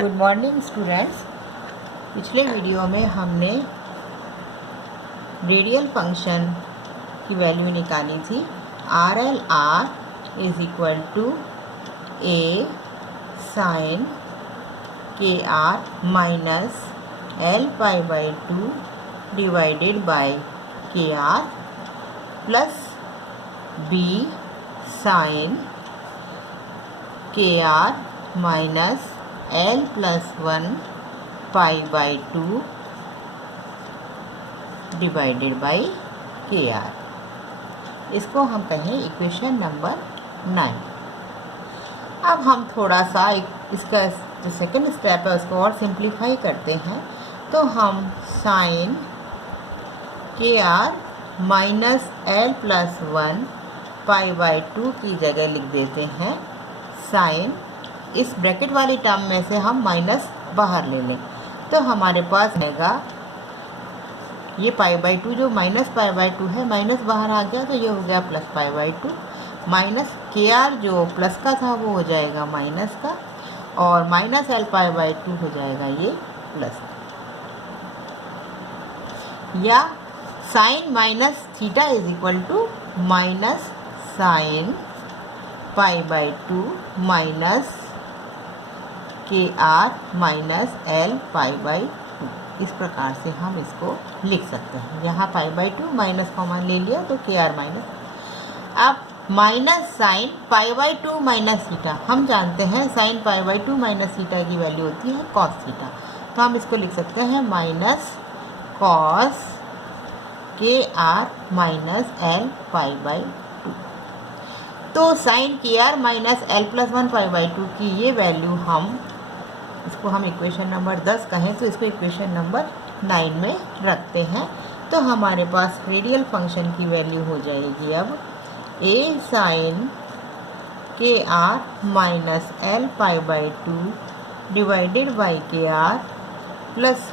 Good morning students. पिछले video में हमने रेडियल फंक्शन की वैल्यू निकाली थी। R L R is equal to A sine के are minus L pi by two divided by के आर प्लस बी साइन के are minus L plus one pi by two divided by के R. इसको हम कहें equation number 9। अब हम थोड़ा सा इसका जो सेकंड स्टेप है उसको और सिंप्लीफाई करते हैं। तो हम साइन के are minus L plus one pi by two की जगह लिख देते हैं साइन, इस ब्रैकेट वाली टर्म में से हम माइनस बाहर ले लें तो हमारे पास रहेगा ये पाई बाई टू, जो माइनस पाई बाई टू है माइनस बाहर आ गया तो ये हो गया plus pi by two, minus K R जो प्लस का था वो हो जाएगा माइनस का, और minus L pi by two हो जाएगा ये प्लस का। या sine minus theta is equal to minus sine pi by two minus K are minus L pi by two. इस प्रकार से हम इसको लिख सकते हैं। यहाँ पाई बाई टू माइनस कॉमन ले लिया तो के आर माइनस। अब minus sine pi by two minus theta, हम जानते हैं sign pi by two minus theta की वैल्यू होती है कॉस थीटा, तो हम इसको लिख सकते हैं माइनस कॉस के are minus L pi by two. तो साइन के are minus L plus one pi by two की ये वैल्यू इसको हम इक्वेशन नंबर 10 कहें तो इसको इक्वेशन नंबर 9 में रखते हैं। तो हमारे पास रेडियल फंक्शन की वैल्यू हो जाएगी अब ए साइन के are minus L pi by two divided by के आर प्लस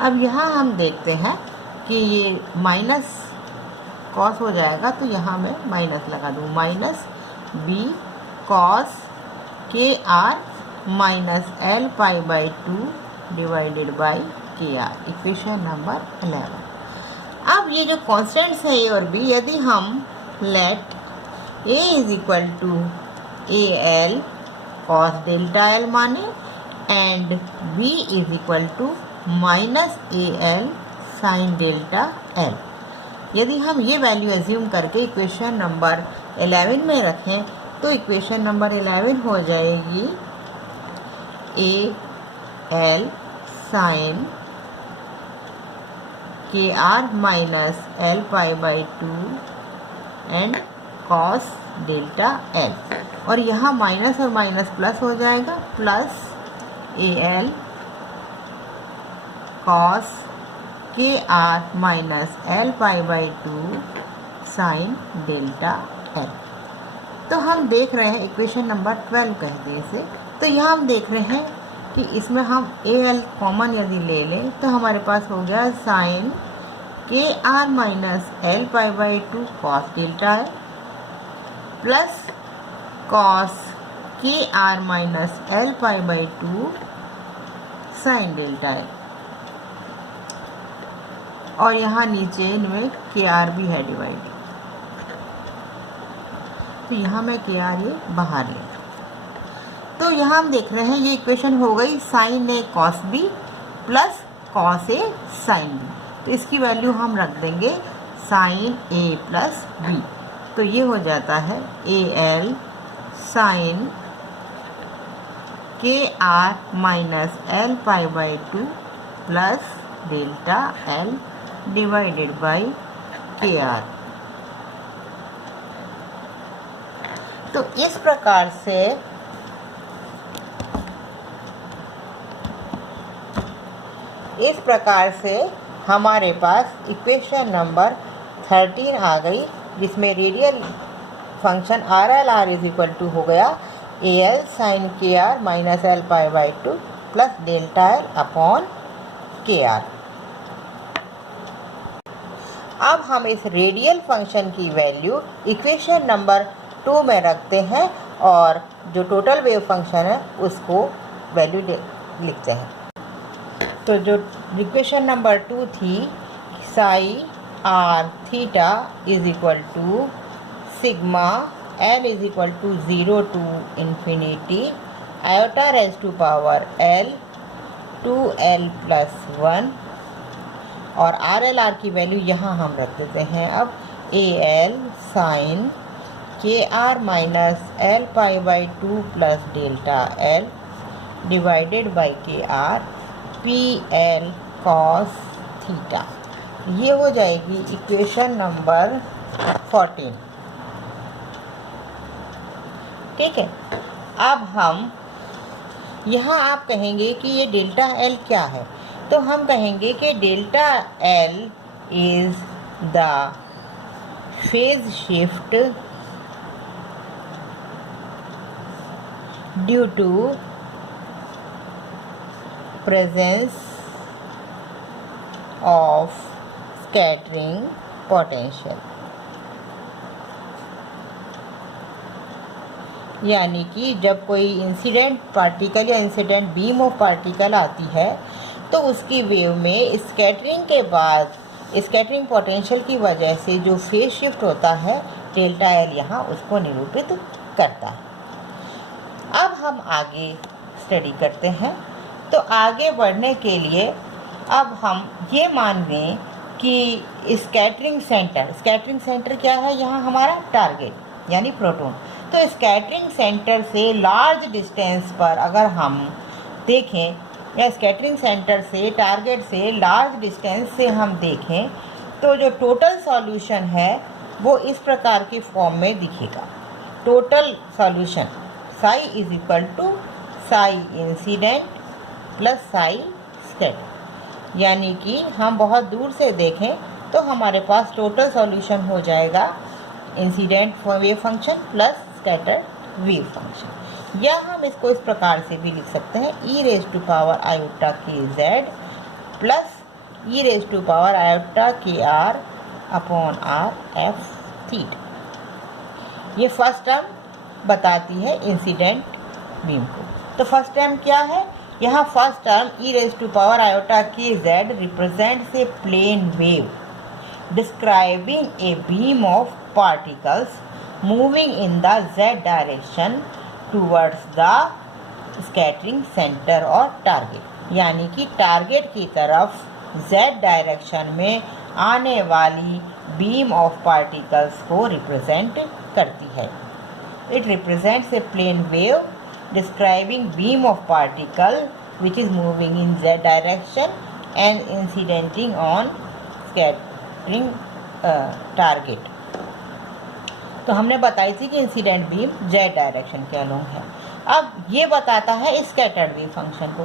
अब यहाँ हम देखते हैं कि ये माइनस कॉस हो जाएगा तो यहाँ मैं माइनस लगा दूँ, माइनस बी कॉस के are minus L pi by two divided by के आर, इक्वेशन नंबर 11। अब ये जो कॉन्स्टेंट्स है ए और बी, यदि हम let A is equal to A L cos delta L माने and B is equal to minus A L sine delta L, यदि हम ये वैल्यू एज्यूम करके इक्वेशन नंबर 11 में रखें तो इक्वेशन नंबर 11 हो जाएगी ए एल साइन के are minus L pi by two and cos delta L, और यहाँ माइनस और माइनस प्लस हो जाएगा, प्लस ए एल कॉस के are minus L pi by two sine delta l. तो हम देख रहे हैं इक्वेशन नंबर 12 कहते हैं इसे। तो यहाँ हम देख रहे हैं कि इसमें हम ए एल कॉमन यदि ले लें तो हमारे पास हो गया साइन के are minus L pi by two cos delta L plus cos के are minus L pi by two sine delta L, और यहाँ नीचे इनमें के आर भी है डिवाइड, तो यहाँ मैं के आर ये बाहर ले। तो यहाँ हम देख रहे हैं ये इक्वेशन हो गई sign A cos B plus cos A sine B, तो इसकी वैल्यू हम रख देंगे साइन ए प्लस बी, तो ये हो जाता है ए एल साइन के are minus L pi by two plus delta L divided by के आर। तो इस प्रकार से हमारे पास इक्वेशन नंबर 13 आ गई, जिसमें radial function R L R is equal to हो गया ए एल साइन के are minus L pi by two plus delta l upon के आर। अब हम इस रेडियल फंक्शन की वैल्यू इक्वेशन नंबर 2 में रखते हैं और जो टोटल वेव फंक्शन है उसको वैल्यू लिखते हैं। तो जो इक्वेशन नंबर 2 थी, psi R theta is equal to sigma L is equal to 0 to infinity iota raise to power L 2l plus 1, और आर एल आर की वैल्यू यहाँ हम रख देते हैं अब ए एल साइन के are minus L pi by 2 plus delta L divided by के R P L cos theta. ये हो जाएगी इक्वेशन नंबर 14। ठीक है, अब हम यहाँ आप कहेंगे कि ये डेल्टा एल क्या है, तो हम कहेंगे कि delta l is the phase shift due to presence of scattering potential. यानी कि जब कोई इंसिडेंट पार्टिकल या इंसिडेंट बीम ऑफ पार्टिकल आती है तो उसकी वेव में स्कैटरिंग के बाद स्कैटरिंग पोटेंशियल की वजह से जो फेज शिफ्ट होता है डेल्टा एल यहाँ उसको निरूपित करता है। अब हम आगे स्टडी करते हैं। तो आगे बढ़ने के लिए अब हम ये मान लें कि स्कैटरिंग सेंटर क्या है, यहाँ हमारा टारगेट यानी प्रोटॉन। तो स्कैटरिंग सेंटर से लार्ज डिस्टेंस पर अगर हम देखें या स्कैटरिंग सेंटर से टारगेट से लार्ज डिस्टेंस से हम देखें तो जो टोटल सॉल्यूशन है वो इस प्रकार की फॉर्म में दिखेगा। Total solution psi is equal to psi incident plus psi scatter. यानी कि हम बहुत दूर से देखें तो हमारे पास टोटल सॉल्यूशन हो जाएगा incident wave function plus scatter wave function. या हम इसको इस प्रकार से भी लिख सकते हैं E raise to power iota K Z plus E raise to power iota के are upon R F theta. ये फर्स्ट टर्म बताती है इंसिडेंट बीम को। तो फर्स्ट टर्म क्या है, यहाँ first term E raise to power iota K Z represents a plane wave describing a beam of particles moving in the z direction towards the scattering center और target. यानी कि target की तरफ z direction में आने वाली beam of particles को represent करती है। It represents a plane wave describing beam of particle which is moving in z direction and incidenting on scattering target. तो हमने बताई थी कि इंसिडेंट बीम जेड डायरेक्शन के अलोंग है। अब ये बताता है स्कैटर्ड वेव फंक्शन को।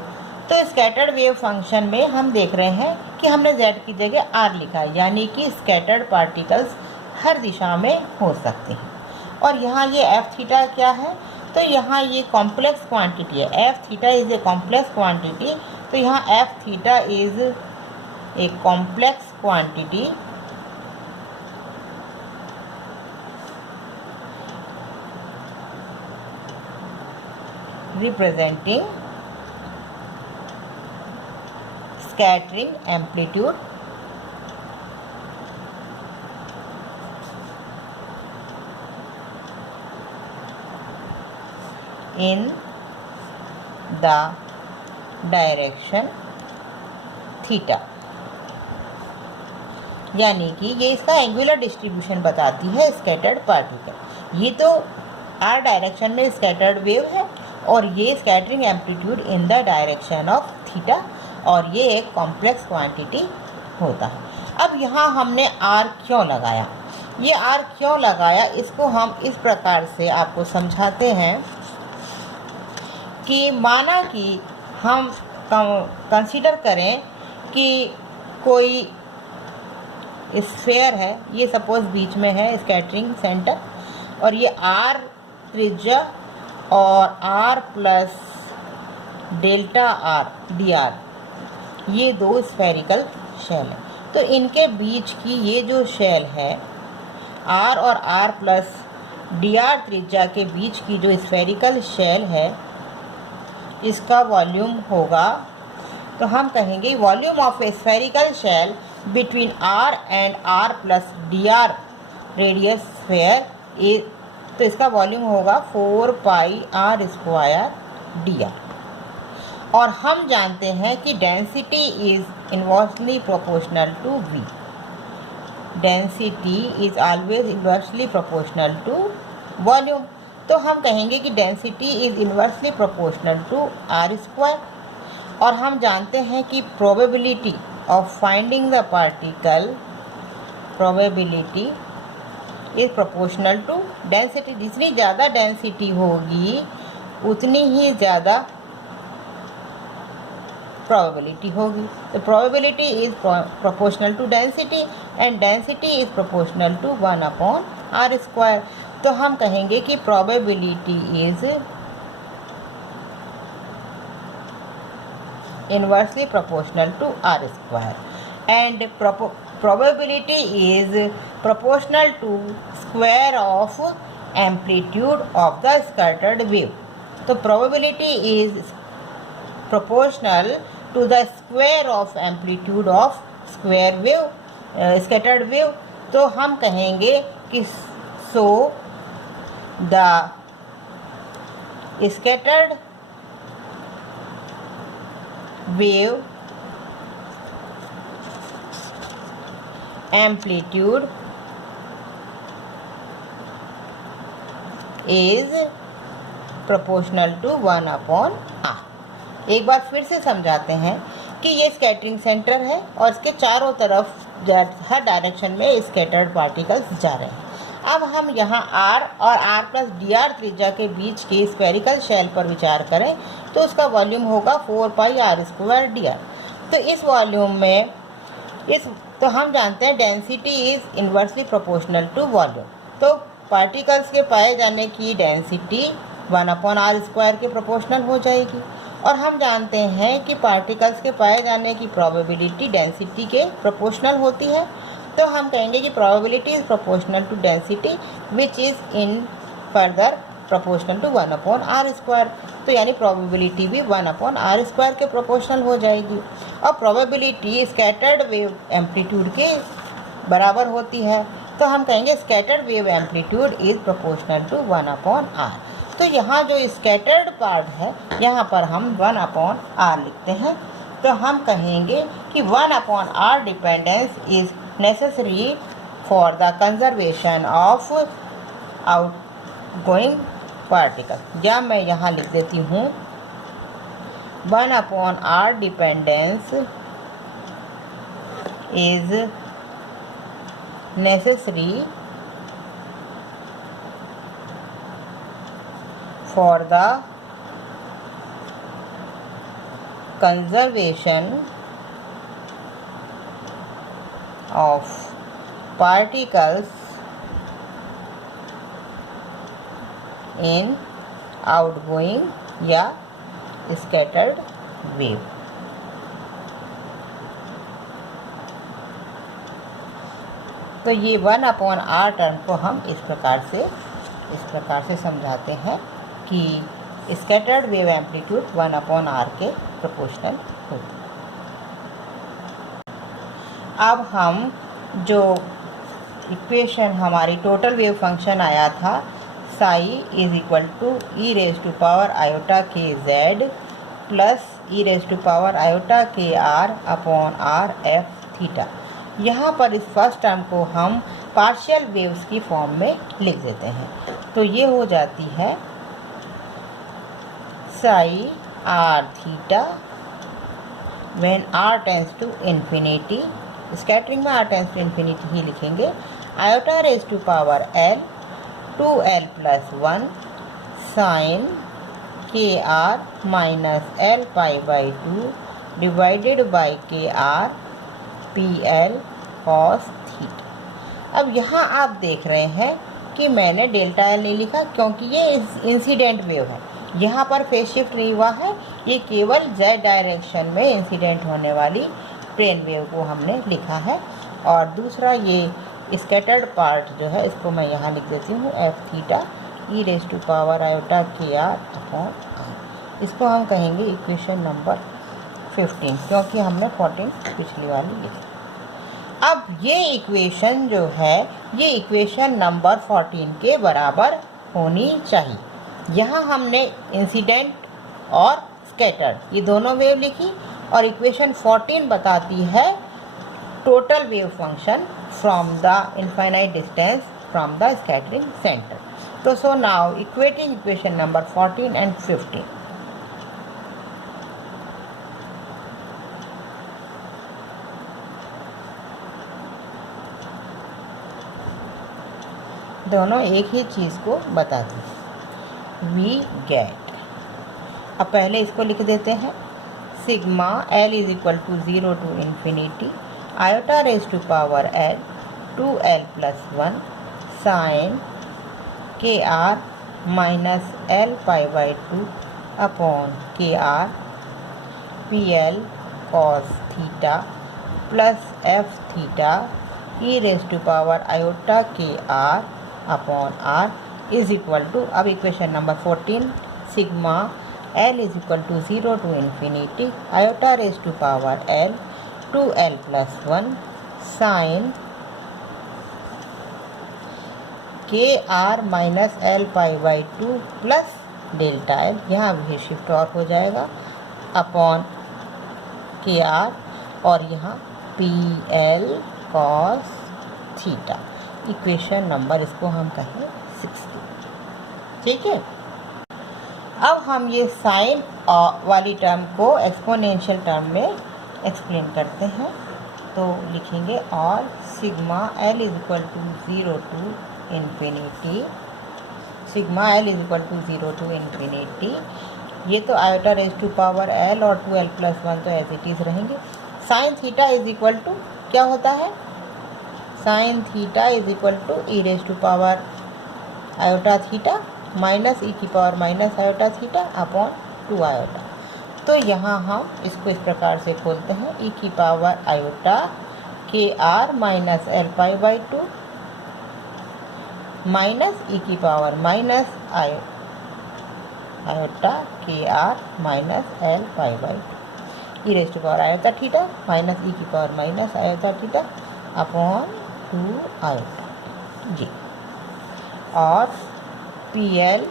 तो स्कैटर्ड वेव फंक्शन में हम देख रहे हैं कि हमने जेड की जगह आर लिखा है, यानी कि स्कैटर्ड पार्टिकल्स हर दिशा में हो सकते हैं। और यहाँ ये एफ थीटा क्या है, तो यहाँ ये कॉम्प्लेक्स क्वांटिटी है। F theta is a complex quantity. तो यहाँ F theta is a complex quantity representing scattering amplitude in the direction theta। यानी कि ये इसका एंगुलर डिस्ट्रीब्यूशन बताती है स्कैटर्ड पार्टिकल। ये तो आर डायरेक्शन में स्कैटर्ड वेव है और ये scattering amplitude in the direction of theta, और ये एक कॉम्प्लेक्स क्वांटिटी होता है। अब यहाँ हमने आर क्यों लगाया, ये आर क्यों लगाया इसको हम इस प्रकार से आपको समझाते हैं कि माना कि हम कंसीडर करें कि कोई स्फेयर है, ये सपोज बीच में है स्कैटरिंग सेंटर, और ये आर त्रिज्या और r plus delta r d r, ये दो स्फेरिकल शेल हैं। तो इनके बीच की ये जो शेल है आर और आर प्लस dr त्रिज्या के बीच की जो स्फेरिकल शेल है इसका वॉल्यूम होगा, तो हम कहेंगे volume of a spherical shell between r and r plus dr radius sphere, तो इसका वॉल्यूम होगा 4 पाई r स्क्वायर dr। और हम जानते हैं कि density is inversely proportional to v। Density is always inversely proportional to volume, तो हम कहेंगे कि density is inversely proportional to r square. और हम जानते हैं कि probability of finding the particle, probability is proportional to density. जितनी ज़्यादा डेंसिटी होगी उतनी ही ज़्यादा प्रोबेबिलिटी होगी। तो probability is proportional to density and density is proportional to 1/r square. तो हम कहेंगे कि probability is inversely proportional to r square and probability is proportional to square of amplitude of the scattered wave. तो probability is proportional to the square of amplitude of square wave, scattered wave। तो हम कहेंगे कि so the scattered wave amplitude is proportional to 1/r। एक बार फिर से समझाते हैं कि ये स्कैटरिंग सेंटर है और इसके चारों तरफ हर डायरेक्शन में स्कैटर्ड पार्टिकल्स जा रहे हैं। अब हम यहाँ r और r प्लस dr त्रिज्या के बीच के स्फेरिकल शेल पर विचार करें तो उसका वॉल्यूम होगा 4 पाई r स्क्वायर dr। तो इस वॉल्यूम में तो हम जानते हैं density is inversely proportional to volume. तो पार्टिकल्स के पाए जाने की डेंसिटी 1/r स्क्वायर के प्रोपोर्शनल हो जाएगी। और हम जानते हैं कि पार्टिकल्स के पाए जाने की प्रोबेबिलिटी डेंसिटी के प्रोपोर्शनल होती है। तो हम कहेंगे कि probability is proportional to density which is in further proportional to 1/r square. तो यानी प्रोबेबिलिटी भी 1/r स्क्वायर के प्रोपोर्शनल हो जाएगी। और प्रोबेबिलिटी स्कैटर्ड वेव एम्पलीट्यूड के बराबर होती है। तो हम कहेंगे scattered wave amplitude is proportional to 1/r। तो यहाँ जो स्कैटर्ड पार्ट है यहाँ पर हम 1/r लिखते हैं। तो हम कहेंगे कि 1/r dependence is necessary for the conservation of outgoing particle. या मैं यहाँ लिख देती हूँ 1/r dependence is necessary for the conservation of particles in outgoing या scattered wave। तो ये 1/r टर्म को हम इस प्रकार से समझाते हैं कि स्कैटर्ड वेव एम्पलीट्यूड 1/r के प्रोपोर्शनल होती है। अब हम जो इक्वेशन हमारी टोटल वेव फंक्शन आया था psi is equal to e⁻i⁻k z plus e⁻i⁻k r/r/f theta. यहाँ पर इस फर्स्ट टर्म को हम पार्शियल वेव्स की फॉर्म में लिख देते हैं। तो ये हो जाती है psi r theta when r tends to infinity, scattering में r टेंस टू इन्फिनिटी ही लिखेंगे, i⁻l 2l + 1 sine kr minus l π/2 divided by kr pl cos theta. अब यहाँ आप देख रहे हैं कि मैंने डेल्टा एल नहीं लिखा क्योंकि ये इंसिडेंट वेव है। यहाँ पर फेज शिफ्ट नहीं हुआ है, ये केवल z डायरेक्शन में इंसिडेंट होने वाली प्लेन वेव को हमने लिखा है। और दूसरा ये स्कैटर्ड पार्ट जो है इसको मैं यहाँ लिख देती हूँ f theta E raise to power iota के आर अपॉन आर। इसको हम कहेंगे इक्वेशन नंबर 15, क्योंकि हमने 14 पिछली वाली लिखी। अब ये इक्वेशन जो है ये इक्वेशन नंबर 14 के बराबर होनी चाहिए। यहाँ हमने इंसिडेंट और स्कैटर्ड ये दोनों वेव लिखी और इक्वेशन 14 बताती है total wave function from the infinite distance from the scattering centre. तो so now equating equation number 14 and 15। दोनों एक ही चीज़ को बताती है। वी गेट, अब पहले इसको लिख देते हैं sigma L is equal to 0 to infinity iota raise to power L 2l plus 1 sine के are minus L pi by 2 upon के R P L cos theta plus F theta E raise to power iota के are upon R is equal to, अब equation number 14 sigma L is equal to 0 to infinity iota raise to power L 2l plus 1 sine के are minus L pi by 2 plus delta l, यहाँ भी shift और हो जाएगा upon के are और यहाँ P L cos theta. Equation number इसको हम कहें 60। ठीक है, अब हम ये साइन वाली टर्म को एक्सपोनेंशियल टर्म में एक्सप्लेन करते हैं। तो लिखेंगे और sigma L is equal to 0 to infinity, sigma L is equal to 0 to infinity, ये तो iota raise to power L और 2l प्लस 1 तो एज इट इज़ रहेंगे। Sine theta is equal to क्या होता है, sine theta is equal to E raise to power iota theta minus ई की power minus iota theta upon 2 iota. तो यहाँ हम इसको इस प्रकार से खोलते हैं ई की पावर आयोटा के are minus L pi by 2 minus ई की पावर माइनस आयोटा के are minus L pi by 2 E raise to power iota theta minus ई की power minus iota theta upon 2 iota जी और पी एल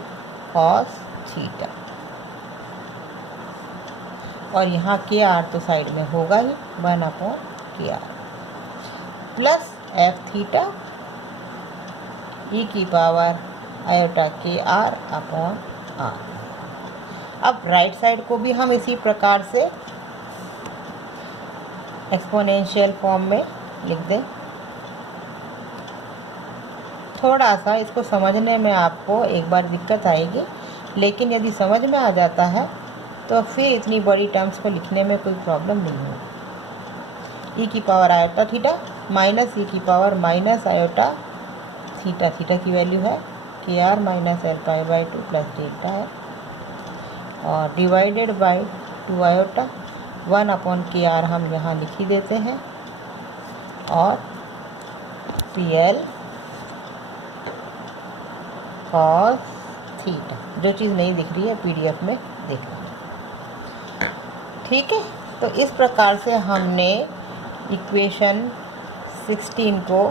कॉस थीटा और यहाँ के r तो side में होगा ही 1 अपॉन के आर प्लस एफ थीटा ई की पावर आयोटा के आर अपॉन आर। अब राइट साइड को भी हम इसी प्रकार से एक्सपोनेंशियल फॉर्म में लिख दें। थोड़ा सा इसको समझने में आपको एक बार दिक्कत आएगी, लेकिन यदि समझ में आ जाता है तो फिर इतनी बड़ी टर्म्स को लिखने में कोई प्रॉब्लम नहीं होगी। ई की पावर आयोटा थीटा माइनस ई की power minus iota theta, theta की वैल्यू है k are minus L pi by 2 plus delta है और डिवाइडेड बाई 2 आयोटा 1 अपॉन के आर हम यहाँ लिख ही देते हैं और पी एल कॉस थीटा, जो चीज़ नहीं दिख रही है पीडीएफ में देख लीजिए। ठीक है, तो इस प्रकार से हमने इक्वेशन 16 को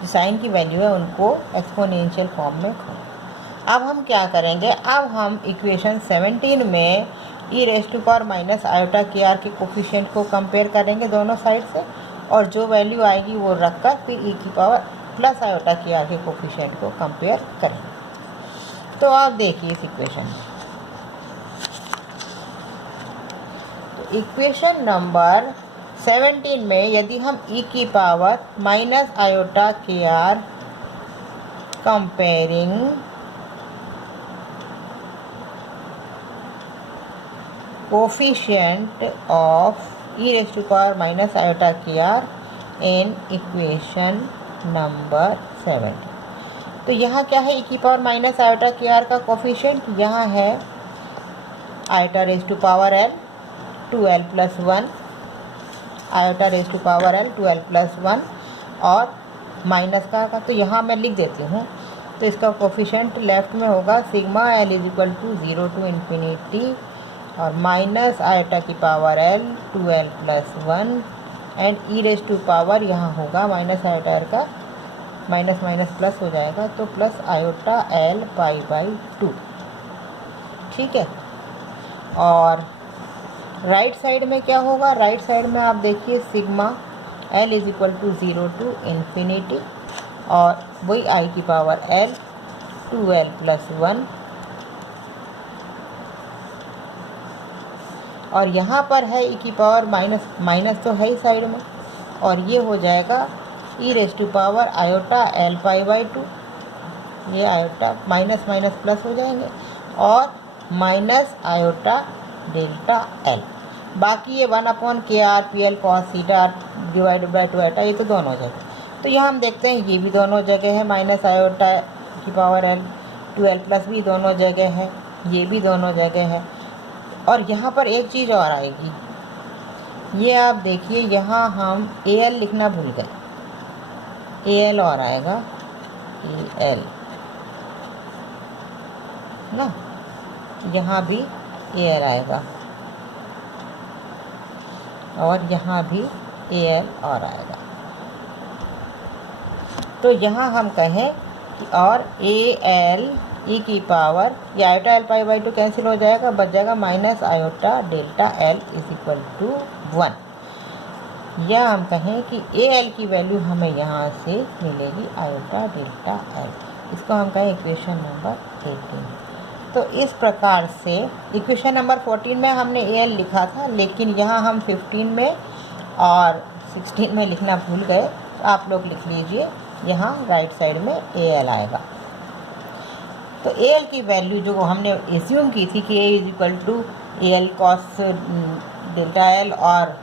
जो साइन की वैल्यू है उनको एक्सपोनेंशियल फॉर्म में खोला। अब हम क्या करेंगे, अब हम इक्वेशन 17 में E raise to power minus iota के आर के कोफिशिएंट को कंपेयर करेंगे दोनों साइड से और जो वैल्यू आएगी वो रखकर फिर ई की पावर प्लस आयोटा के आर के कोफिशिएंट को कंपेयर करेंगे। तो आप देखिए इस इक्वेशन में, तो इक्वेशन नंबर 17 में यदि हम ई की पावर माइनस आयोटा के r comparing coefficient of e raise to power minus iota के आर इन इक्वेशन नंबर 7, तो यहाँ क्या है, ई की पावर माइनस आयोटा के आर का कोफिशिएंट यहाँ है iota raise to power L 2l plus 1 iota raise to power L 2l plus 1 और माइनस का तो यहाँ मैं लिख देती हूँ। तो इसका कोफिशेंट लेफ्ट में होगा sigma L is equal to 0 to infinity और माइनस आयोटा की power L 2l plus 1 and e raise to power यहाँ होगा माइनस आयोटा का माइनस माइनस प्लस हो जाएगा तो plus iota L pi by 2। ठीक है। और राइट साइड में क्या होगा, राइट साइड में आप देखिए sigma L is equal to 0 to infinity और वही आई की पावर एल 2l प्लस 1 और यहाँ पर है ई की पावर माइनस माइनस तो है ही साइड में और ये हो जाएगा E raise to power iota L pi by 2। ये आयोटा माइनस माइनस प्लस हो जाएंगे और माइनस आयोटा डेल्टा एल। बाकी ये 1/KR/PL cos theta divided by 2 iota, ये तो दोनों जगह। तो यहाँ हम देखते हैं ये भी दोनों जगह है, माइनस आयोटा की पावर एल 2l प्लस भी दोनों जगह है, ये भी दोनों जगह है। और यहाँ पर एक चीज़ और आएगी, ये आप देखिए यहाँ हम AL लिखना भूल गए, AL और आएगा AL ना, यहाँ भी AL आएगा और यहाँ भी AL और आएगा। तो यहाँ हम कहें कि और AL ई की पावर ये iota L pi by 2 cancel हो जाएगा, बच जाएगा minus iota delta l is equal to 1। या हम कहें कि AL की वैल्यू हमें यहाँ से मिलेगी आयोटा डेल्टा एल, इसको हम कहें इक्वेशन नंबर 18। तो इस प्रकार से इक्वेशन नंबर 14 में हमने AL लिखा था, लेकिन यहाँ हम 15 में और 16 में लिखना भूल गए। तो आप लोग लिख लीजिए, यहाँ राइट साइड में AL आएगा। तो AL की वैल्यू जो हमने एज्यूम की थी कि A is equal to AL cos delta L और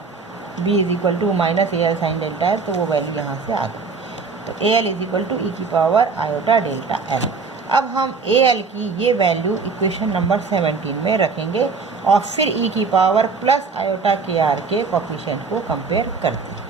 B is equal to minus AL sine delta l, तो वो वैल्यू यहाँ से आ गई। तो AL is equal to e की पावर आयोटा डेल्टा एल। अब हम AL की ये वैल्यू इक्वेशन नंबर 17 में रखेंगे और फिर ई की पावर प्लस आयोटा KR के कोफिशिएंट को कंपेयर करते हैं।